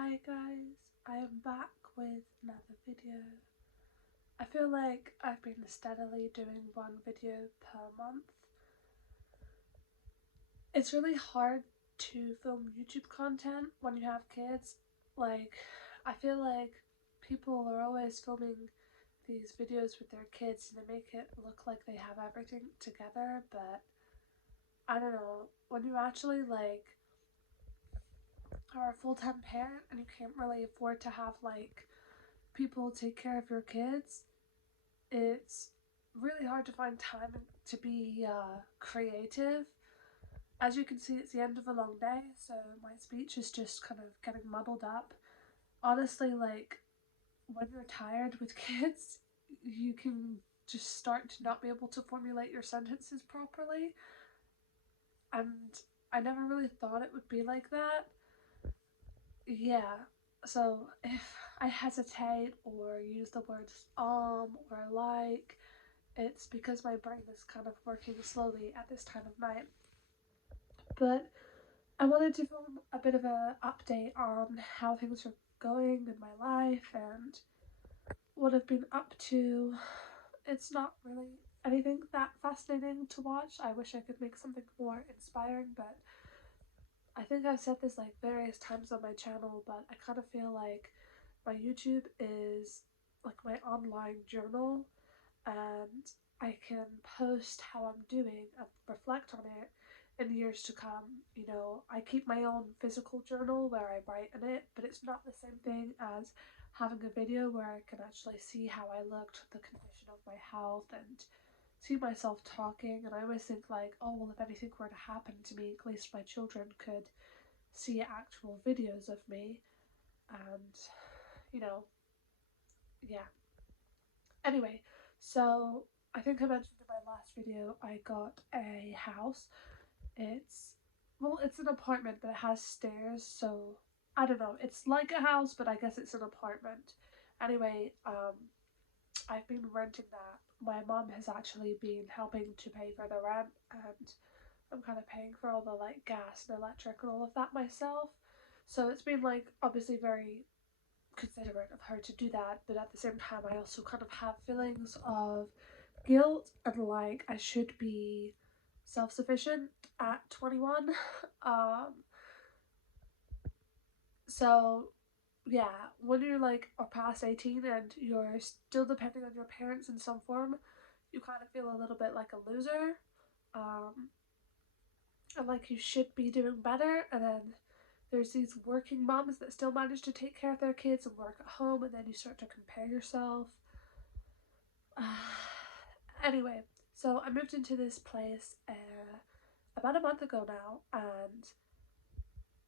Hi guys, I am back with another video. I feel like I've been steadily doing one video per month. It's really hard to film YouTube content when you have kids. Like, I feel like people are always filming these videos with their kids and they make it look like they have everything together, but I don't know, when you actually are a full-time parent and you can't really afford to have people take care of your kids, it's really hard to find time to be creative. As you can see, it's the end of a long day, so my speech is just kind of getting muddled up. Honestly, when you're tired with kids, you can just start to not be able to formulate your sentences properly. And I never really thought it would be like that. Yeah, so if I hesitate or use the words or like, it's because my brain is kind of working slowly at this time of night. But I wanted to film a bit of an update on how things are going in my life and what I've been up to. It's not really anything that fascinating to watch. I wish I could make something more inspiring, but I think I've said this various times on my channel, but I kind of feel like my YouTube is like my online journal, and I can post how I'm doing and reflect on it in years to come. I keep my own physical journal where I write in it, but it's not the same thing as having a video where I can actually see how I looked, the condition of my health, and see myself talking. And I always think oh well, if anything were to happen to me, at least my children could see actual videos of me. And you know, yeah. Anyway, so I think I mentioned in my last video I got a house. It's it's an apartment, but it has stairs, so I don't know. It's like a house, but I guess it's an apartment. Anyway, I've been renting that. My mom has actually been helping to pay for the rent, and I'm kind of paying for all the gas and electric and all of that myself. So it's been obviously very considerate of her to do that, but at the same time I also kind of have feelings of guilt and I should be self-sufficient at 21. um so yeah, when you're are past 18 and you're still depending on your parents in some form, you kind of feel a little bit like a loser, um and you should be doing better. And then there's these working moms that still manage to take care of their kids and work at home, and then you start to compare yourself. Anyway, so I moved into this place about a month ago now, and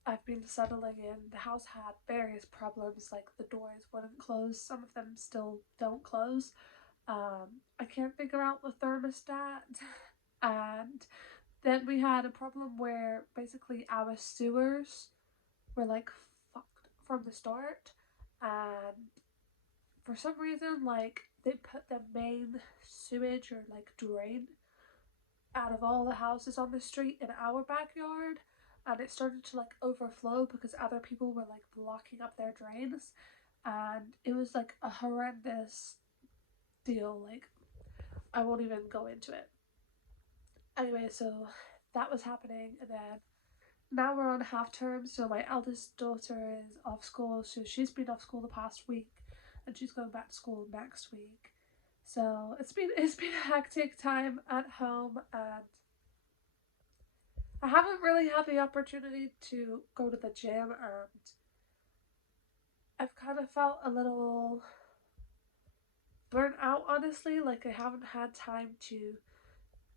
I've been settling in. The house had various problems, like the doors wouldn't close, some of them still don't close. I can't figure out the thermostat, and then we had a problem where basically our sewers were fucked from the start, and for some reason they put the main sewage or drain out of all the houses on the street in our backyard, and it started to overflow because other people were blocking up their drains, and it was a horrendous deal. I won't even go into it. Anyway, so that was happening, and then now we're on half term, so my eldest daughter is off school, so she's been off school the past week and she's going back to school next week. So it's been a hectic time at home, and I haven't really had the opportunity to go to the gym, and I've kind of felt a little burnt out, honestly. I haven't had time to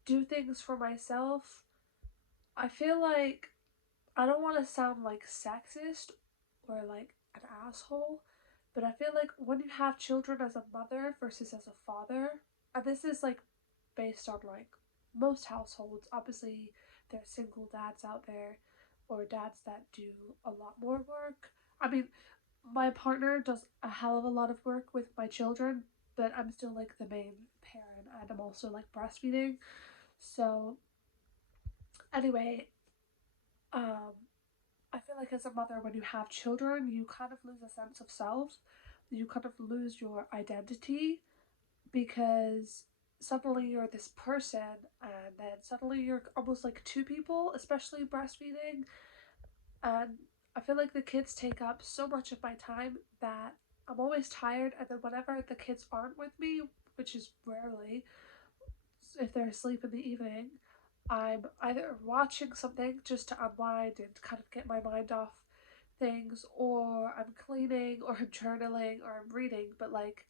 do things for myself. I feel like I don't want to sound sexist or an asshole, but I feel like when you have children as a mother versus as a father, and this is based on most households, obviously there's single dads out there or dads that do a lot more work. I mean, my partner does a hell of a lot of work with my children, but I'm still the main parent, and I'm also breastfeeding. So anyway, um I feel like as a mother, when you have children, you kind of lose a sense of self. You kind of lose your identity because suddenly you're this person and then suddenly you're almost like two people, especially breastfeeding. And I feel like the kids take up so much of my time that I'm always tired. And then whenever the kids aren't with me, which is rarely, if they're asleep in the evening, I'm either watching something just to unwind and kind of get my mind off things, or I'm cleaning, or I'm journaling, or I'm reading. But like,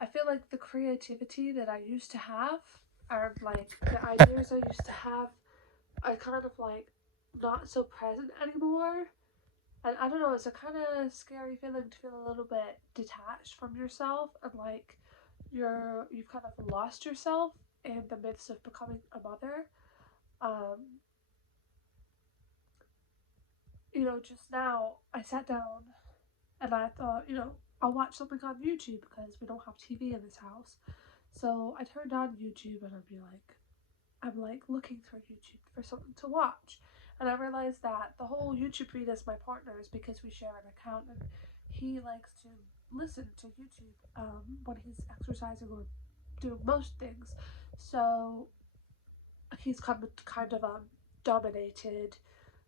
I feel like the creativity that I used to have, and like the ideas I used to have, are kind of like not so present anymore. And I don't know, it's a kind of scary feeling to feel a little bit detached from yourself and like you've kind of lost yourself in the midst of becoming a mother. Um, just now I sat down and I thought, I'll watch something on YouTube because we don't have TV in this house. So I turned on YouTube and I'm like looking through YouTube for something to watch. And I realized that the whole YouTube feed is my partner's because we share an account and he likes to listen to YouTube when he's exercising or doing most things. So he's kind of dominated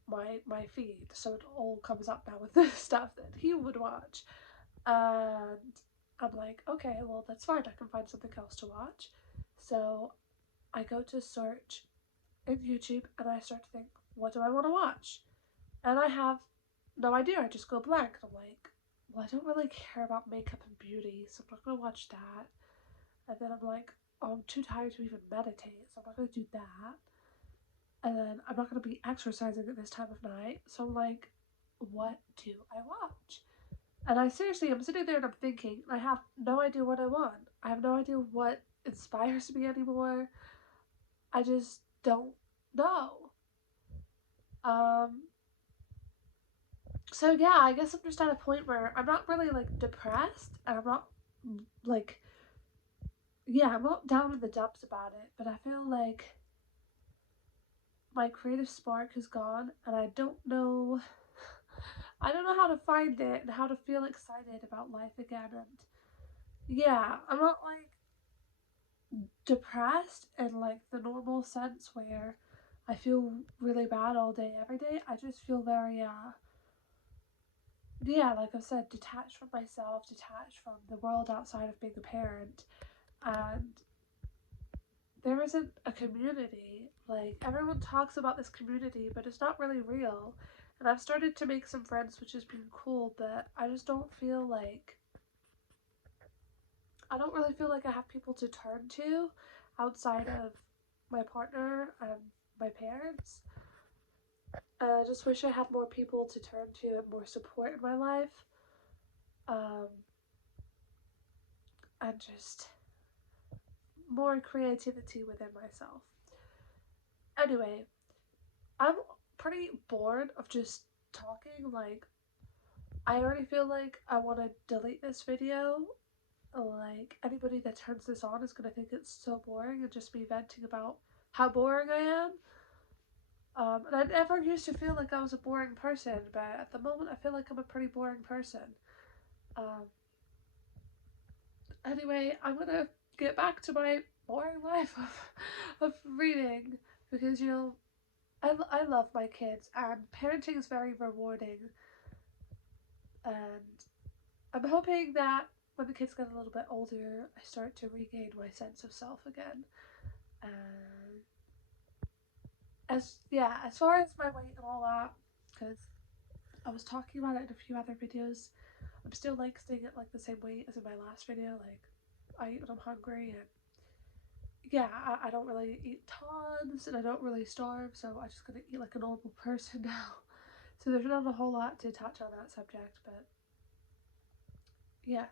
my feed. So it all comes up now with the stuff that he would watch. And I'm like, okay, well, that's fine. I can find something else to watch. So I go to search in YouTube and I start to think, what do I want to watch? And I have no idea. I just go blank. And I'm like, well, I don't really care about makeup and beauty, so I'm not going to watch that. And then I'm like, oh, I'm too tired to even meditate, so I'm not going to do that. And then I'm not going to be exercising at this time of night, so I'm like, what do I watch? And I seriously, I'm sitting there and I'm thinking, I have no idea what I want. I have no idea what inspires me anymore. I just don't know. Um, so yeah, I guess I'm just at a point where I'm not really like depressed, and I'm not like, yeah, I'm not down in the dumps about it, but I feel like my creative spark is gone, and I don't know how to find it and how to feel excited about life again. And yeah, I'm not like depressed in like the normal sense where I feel really bad all day every day. I just feel very yeah, like I said, detached from myself, detached from the world outside of being a parent. And there isn't a community. Like, everyone talks about this community, but it's not really real. And I've started to make some friends, which has been cool, but I just don't feel like. I don't really feel like I have people to turn to outside of my partner and my parents. I just wish I had more people to turn to and more support in my life. Um, and just more creativity within myself. Anyway, I'm pretty bored of just talking. Like, I already feel like I want to delete this video. Like, anybody that turns this on is gonna think it's so boring and just be venting about how boring I am. And I never used to feel like I was a boring person, but at the moment I feel like I'm a pretty boring person. Um, anyway, I'm gonna get back to my boring life of reading because, I love my kids and parenting is very rewarding. And I'm hoping that when the kids get a little bit older, I start to regain my sense of self again. And as far as my weight and all that, because I was talking about it in a few other videos, I'm still like staying at like the same weight as in my last video. Like, I eat when I'm hungry, and yeah, I don't really eat tons and I don't really starve, so I just gotta eat like a normal person now. So there's not a whole lot to touch on that subject, but yeah.